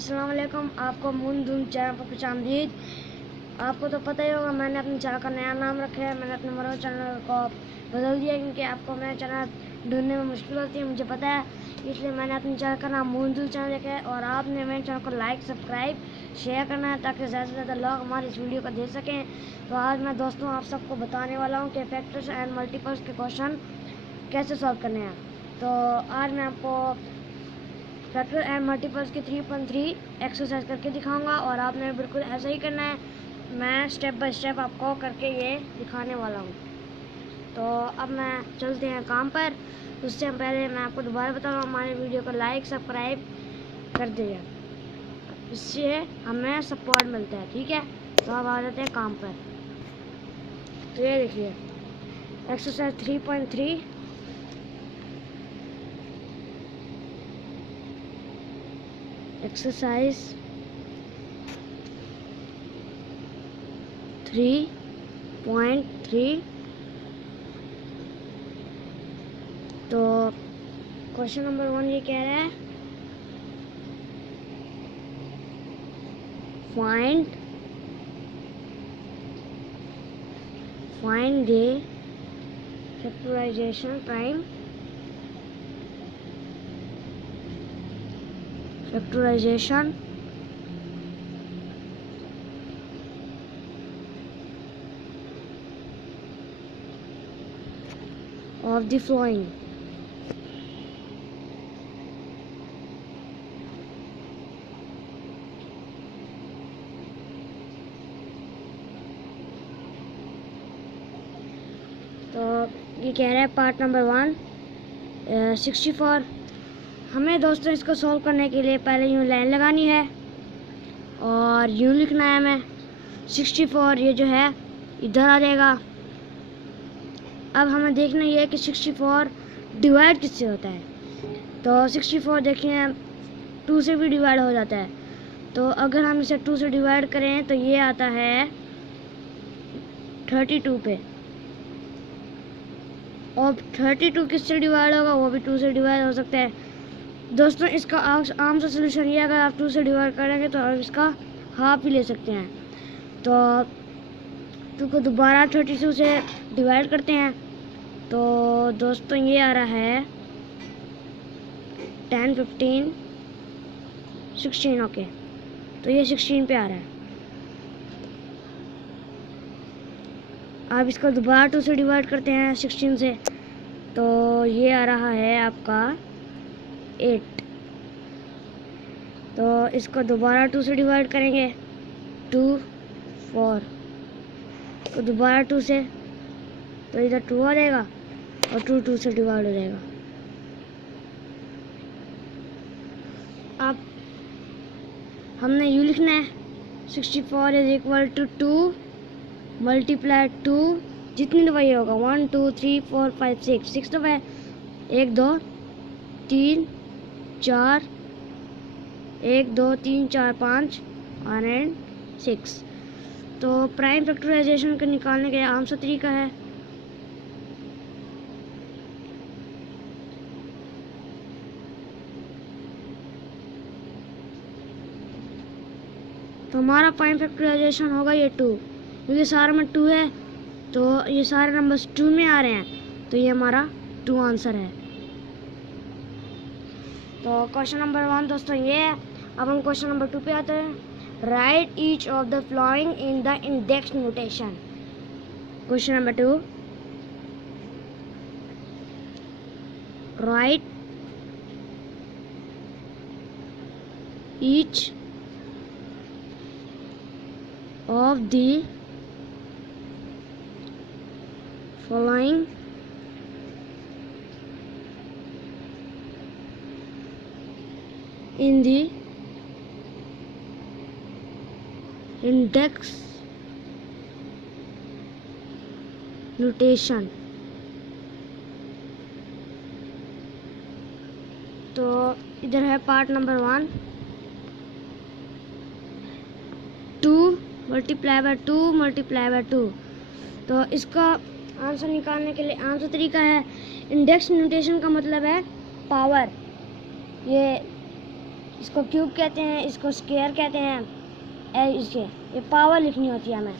अस्सलाम वालेकुम। आपको मून धूम चैनल पर खुशामदीद। आपको तो पता ही होगा मैंने अपने चैनल का नया नाम रखा है। मैंने अपने मरो चैनल को बदल दिया क्योंकि आपको मेरा चैनल ढूंढने में मुश्किल होती है, मुझे पता है। इसलिए मैंने अपने चैनल का नाम मून धूम चैनल रखा है और आपने मेरे चैनल को लाइक सब्सक्राइब शेयर करना है ताकि ज़्यादा से ज़्यादा लोग हमारी इस वीडियो को देख सकें। तो आज मैं दोस्तों आप सबको बताने वाला हूँ कि फैक्टर्स एंड मल्टीपल्स के क्वेश्चन कैसे सॉल्व करने हैं। तो आज मैं आपको फैक्टर एंड मल्टीपल्स की 3.3 एक्सरसाइज करके दिखाऊंगा और आपने बिल्कुल ऐसा ही करना है। मैं स्टेप बाय स्टेप आपको करके ये दिखाने वाला हूँ। तो अब मैं चलते हैं काम पर। उससे पहले मैं आपको दोबारा बता रहा हूँ, हमारे वीडियो को लाइक सब्सक्राइब कर दीजिए, इससे हमें सपोर्ट मिलता है, ठीक है। तो अब आ जाते हैं काम पर। तो ये देखिए एक्सरसाइज 3.3 एक्सरसाइज 3.3। तो क्वेश्चन नंबर 1 ये कह रहा है find the factorization prime factorization of the following. तो ये कह रहा है पार्ट नंबर 1 64। हमें दोस्तों इसको सॉल्व करने के लिए पहले यूँ लाइन लगानी है और यूँ लिखना है हमें 64। ये जो है इधर आ जाएगा। अब हमें देखना ये है कि 64 डिवाइड किससे होता है। तो 64 देखिए 2 से भी डिवाइड हो जाता है। तो अगर हम इसे 2 से डिवाइड करें तो ये आता है 32 पे। और 32 किससे डिवाइड होगा, वो भी 2 से डिवाइड हो सकता है। दोस्तों इसका आम सा सोल्यूशन ये है, अगर आप 2 से डिवाइड करेंगे तो आप इसका हाफ भी ले सकते हैं। तो 2 को दोबारा 32 से डिवाइड करते हैं। तो दोस्तों ये आ रहा है 10 15 16। ओके, तो ये 16 पे आ रहा है। आप इसको दोबारा 2 से डिवाइड करते हैं 16 से, तो ये आ रहा है आपका 8। तो इसको दोबारा 2 से डिवाइड करेंगे 2 4 तो दोबारा 2 से, तो इधर 2 आ जाएगा और 2 से डिवाइड हो जाएगा। अब हमने यू लिखना है 64 इज इक्वल टू 2 मल्टीप्लाई 2, जितनी दफ़ा होगा 1 2 3 4 5 6 दफ़ा है। 1 2 3 4 1 2 3 4 5 और 6। तो प्राइम फैक्टराइजेशन को निकालने का आम सा तरीका है। तो हमारा प्राइम फैक्टराइजेशन होगा ये 2, क्योंकि सारे में 2 है तो ये सारे नंबर्स 2 में आ रहे हैं, तो ये हमारा 2 आंसर है। तो क्वेश्चन नंबर 1 दोस्तों ये है। अब हम क्वेश्चन नंबर 2 पे आते हैं। Right each of the following in the index notation. Question number 2, right each of the following in the index notation। तो इधर है part number 1 2 multiply by 2 multiply by 2। तो इसका आंसर निकालने के लिए आंसर तरीका है, इंडेक्स नोटेशन का मतलब है पावर। ये इसको क्यूब कहते हैं, इसको स्क्वायर कहते हैं। इसके ये पावर लिखनी होती है हमें।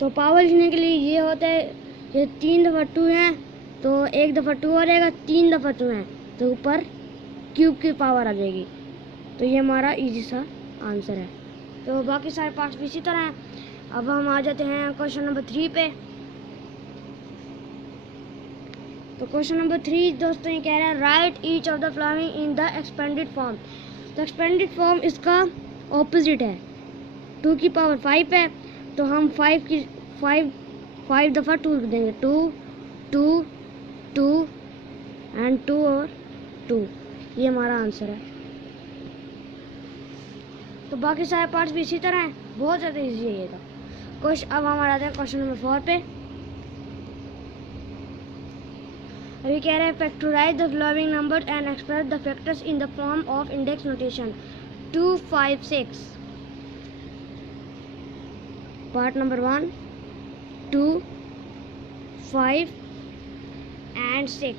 तो पावर लिखने के लिए ये होता है, ये 3 दफ़ा 2 हैं तो 1 दफ़ा 2 आ जाएगा, 3 दफ़ा 2 हैं तो ऊपर क्यूब की पावर आ जाएगी। तो ये हमारा इजी सा आंसर है। तो बाकी सारे पार्ट्स भी इसी तरह हैं। अब हम आ जाते हैं क्वेश्चन नंबर 3 पे। तो क्वेश्चन नंबर 3 दोस्तों ये कह रहा है right each of the following in the expanded form. तो एक्सपेंडेड फॉर्म इसका ऑपोजिट है। 2 की पावर 5 है तो हम 5 दफ़ा 2 लिख देंगे। 2 2 2 एंड 2 और 2, ये हमारा आंसर है। तो बाकी सारे पार्ट्स भी इसी तरह हैं, बहुत ज़्यादा इजी है ये तो। अब हम आ जाते हैं क्वेश्चन नंबर 4 पे। अभी कह रहे हैं factorize the following numbers and express the factors in the form of index notation 2 5 6। Part number 1 2 5 and 6।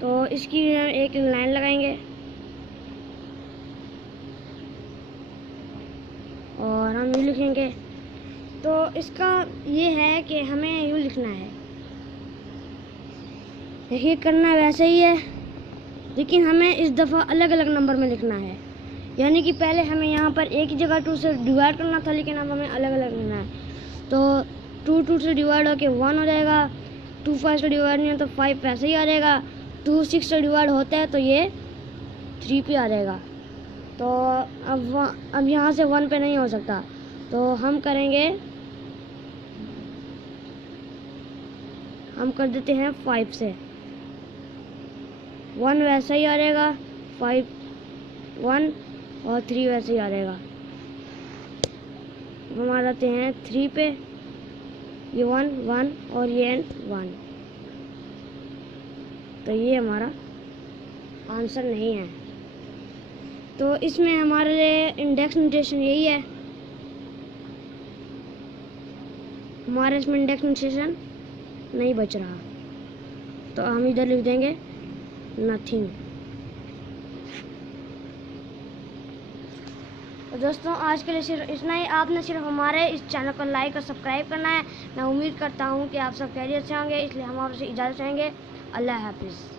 तो इसकी एक लाइन लगाएंगे और हम यूँ लिखेंगे। तो इसका ये है कि हमें यूँ लिखना है, देखिए करना वैसे ही है लेकिन हमें इस दफ़ा अलग अलग नंबर में लिखना है। यानी कि पहले हमें यहाँ पर एक ही जगह 2 से डिवाइड करना था लेकिन अब हमें अलग अलग लिखना है। तो 2 2 से डिवाइड होके 1 हो जाएगा, 2 5 से डिवाइड नहीं है तो 5 वैसे ही आ जाएगा, 2 6 से डिवाइड होता है तो ये 3 पे आ जाएगा। तो अब यहाँ से 1 पे नहीं हो सकता तो हम करेंगे, हम कर देते हैं 5 से। 1 वैसा ही आ जाएगा, 5 1 और 3 वैसे ही आ जाएगा। हम आ जाते हैं 3 पे, ये 1 1 और ये 1। तो ये हमारा आंसर नहीं है। तो इसमें हमारे लिए इंडेक्स नोटेशन यही है, हमारे इसमें इंडेक्स नोटेशन नहीं बच रहा तो हम इधर लिख देंगे नथिंग। तो दोस्तों आज के लिए सिर्फ इतना ही। आपने सिर्फ हमारे इस चैनल को लाइक और सब्सक्राइब करना है। मैं उम्मीद करता हूँ कि आप सब खैरियत से होंगे, इसलिए हम आपसे इजाज़त चाहेंगे। अल्लाह हाफिज़।